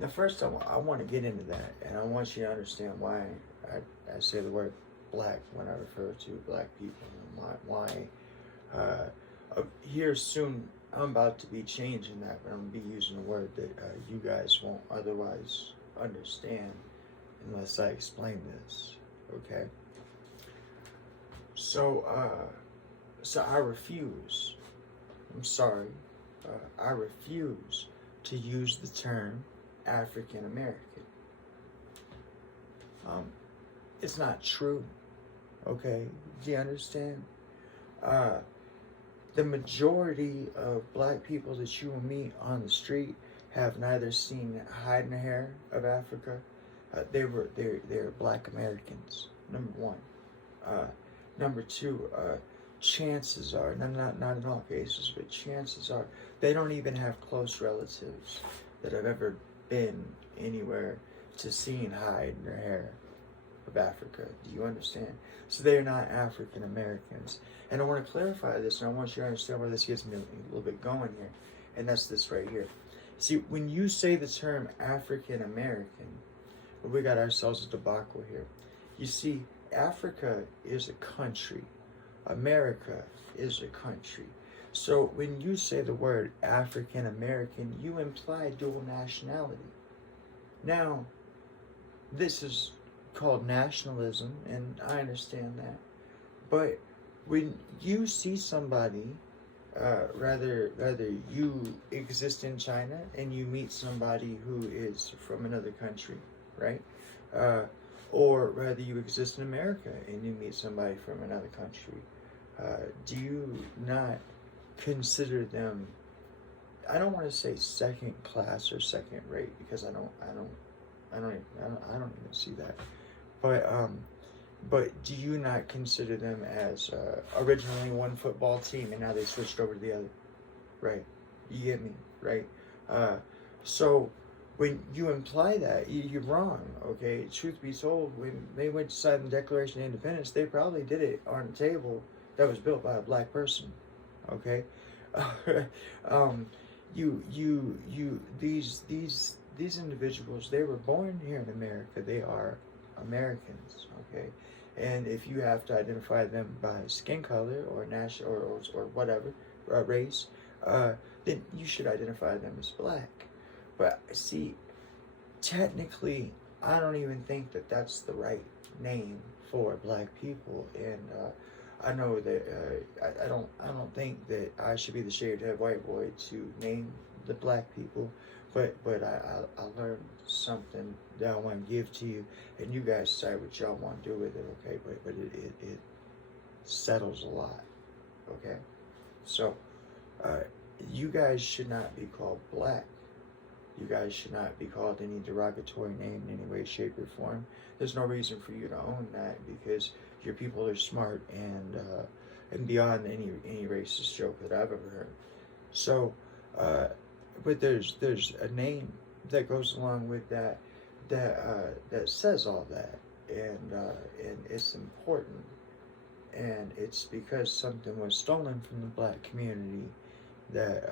Now, first, I want to get into that, and I want you to understand why I say the word black when I refer to black people, and here soon I'm about to be changing that, but I'm going to be using a word that you guys won't otherwise understand unless I explain this, okay? So, I refuse. I'm sorry. I refuse to use the term African American. It's not true. Okay, do you understand? Uh, the majority of black people that you will meet on the street have neither seen hide nor hair of Africa. They're black Americans. Number one. Number two. Chances are, not in all cases, but chances are, they don't even have close relatives that have ever been anywhere to seeing hide nor hair of Africa. Do you understand? So they are not African Americans. And I want to clarify this, and I want you to understand where this gets me a little bit going here. And that's this right here. See, when you say the term African American, we got ourselves a debacle here. You see, Africa is a country. America is a country. So when you say the word African American, you imply dual nationality. Now, this is called nationalism, and I understand that. But when you see somebody, rather you exist in China and you meet somebody who is from another country, right? Or rather you exist in America and you meet somebody from another country. Do you not consider them? I don't want to say second class or second rate because I don't even see that. But do you not consider them as originally one football team and now they switched over to the other? Right? You get me, right? So when you imply that, you're wrong, okay? Truth be told, when they went to sign the Declaration of Independence, they probably did it on a table that was built by a black person, okay? These individuals, they were born here in America. They are Americans, okay? And if you have to identify them by skin color or national or whatever race, then you should identify them as black. But see, technically, I don't even think that that's the right name for black people. And I know that I don't think that I should be the shaved head white boy to name the black people. But I learned something that I want to give to you, and you guys decide what y'all want to do with it, okay? But it settles a lot, okay? So you guys should not be called black. You guys should not be called any derogatory name in any way, shape, or form. There's no reason for you to own that because your people are smart and beyond any racist joke that I've ever heard. So, but there's a name that goes along with that says all that, and it's important, and it's because something was stolen from the black community that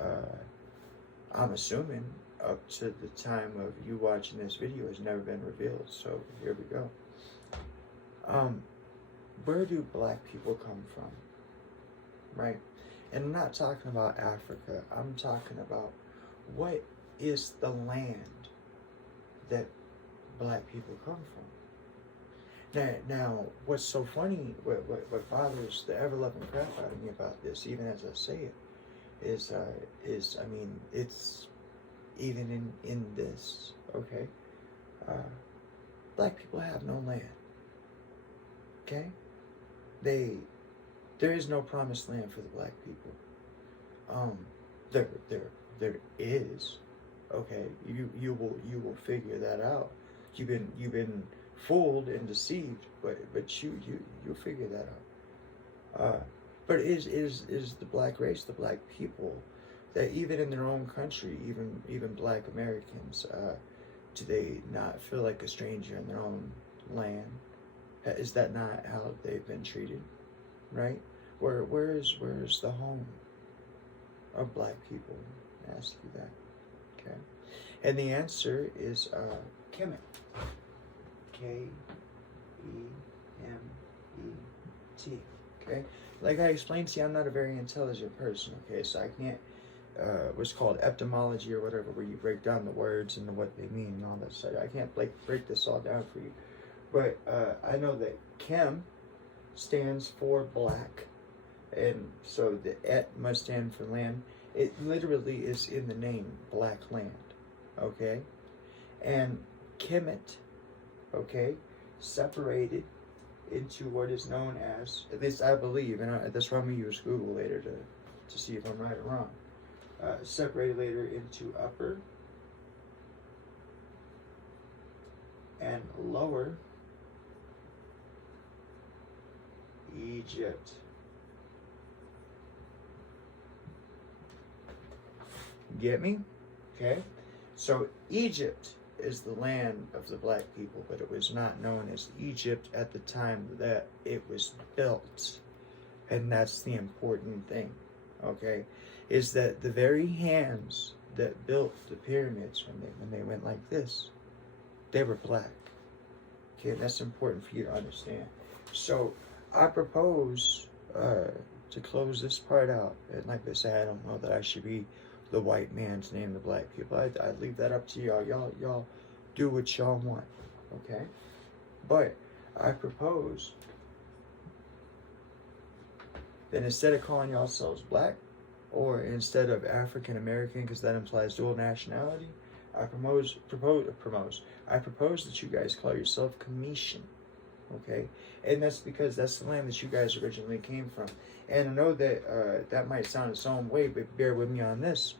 I'm assuming up to the time of you watching this video has never been revealed. So here we go. Where do black people come from, right? And I'm not talking about Africa. I'm talking about what is the land that black people come from. Now what's so funny, what bothers the ever-loving crap out of me about this, even as I say it, is I mean, it's even in this, okay? Black people have no land, okay? There is no promised land for the black people. There is, okay? You will figure that out. You've been fooled and deceived, but you'll figure that out. But is the black race, the black people, that even in their own country, even black Americans, do they not feel like a stranger in their own land? Is that not how they've been treated, right? Where's the home of black people? I ask you that, okay? And the answer is Kemet. K-E-M-E-T. Okay? Like I explained to you, I'm not a very intelligent person, okay? So I can't, what's called etymology or whatever, where you break down the words and what they mean and all that stuff. I can't like break this all down for you. But I know that Kem stands for black. And so the Et must stand for land. It literally is in the name, black land. Okay? And Kemet, okay, separated into what is known as, at least I believe, and that's why I'm going to use Google later to see if I'm right or wrong, separated later into Upper and Lower Egypt. Get me? Okay? So Egypt is the land of the black people, but it was not known as Egypt at the time that it was built. And that's the important thing, okay? Is that the very hands that built the pyramids when they went like this, they were black. Okay, that's important for you to understand. So I propose to close this part out. And like I said, I don't know that I should be the white man to name the black people. I'd leave that up to y'all. Y'all do what y'all want, okay? But I propose that instead of calling yourselves black, or instead of African American, because that implies dual nationality, I propose that you guys call yourself Commission, okay? And that's because that's the land that you guys originally came from. And I know that that might sound its own way, but bear with me on this.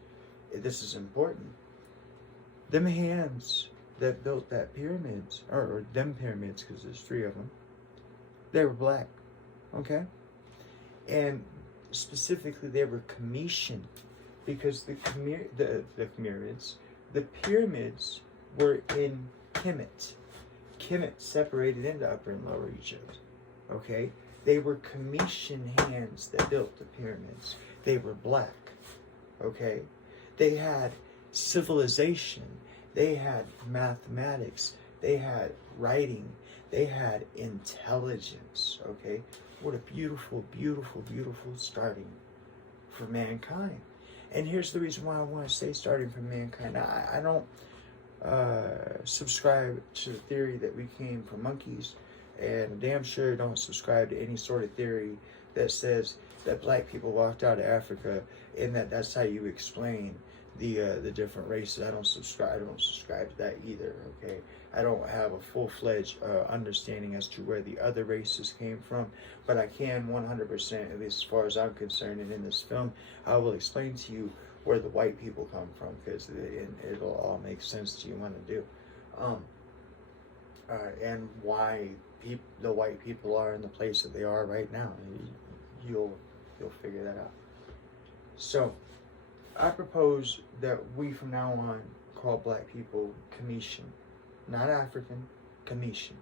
This is important. Them hands that built that pyramids, or them pyramids, because there's 3 of them, they were black, okay? And specifically, they were commissioned because the pyramids were in Kemet. Kemet separated into Upper and Lower Egypt, okay? They were commissioned hands that built the pyramids. They were black, okay? They had civilization. They had mathematics. They had writing. They had intelligence, okay? What a beautiful, beautiful, beautiful starting for mankind. And here's the reason why I want to say starting for mankind. I don't subscribe to the theory that we came from monkeys, and damn sure don't subscribe to any sort of theory that says that black people walked out of Africa and that's how you explain the different races. I don't subscribe to that either, okay? I don't have a full-fledged understanding as to where the other races came from, but I can 100%, at least as far as I'm concerned, and in this film, I will explain to you where the white people come from, because it'll all make sense to you when I do. And why the white people are in the place that they are right now. You'll figure that out. So, I propose that we from now on call black people Commission. Not African, Commission,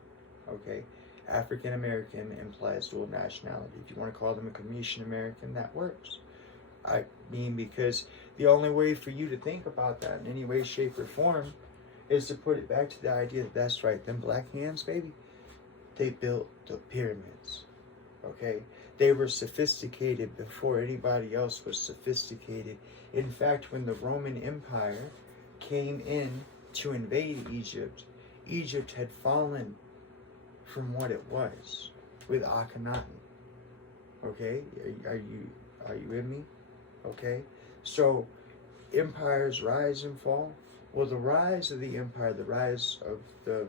okay? African American implies dual nationality. If you want to call them a Commission American, that works. I mean, because the only way for you to think about that in any way, shape, or form is to put it back to the idea that that's right, them black hands, baby, they built the pyramids, okay? They were sophisticated before anybody else was sophisticated. In fact, when the Roman Empire came in to invade Egypt, Egypt had fallen from what it was with Akhenaten. Okay, are you with me? Okay, so empires rise and fall. Well, the rise of the empire, the rise of the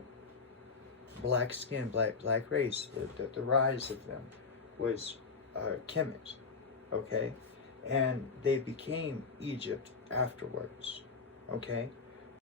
black skin, black race, the rise of them was Kemet. Okay, and they became Egypt afterwards. Okay.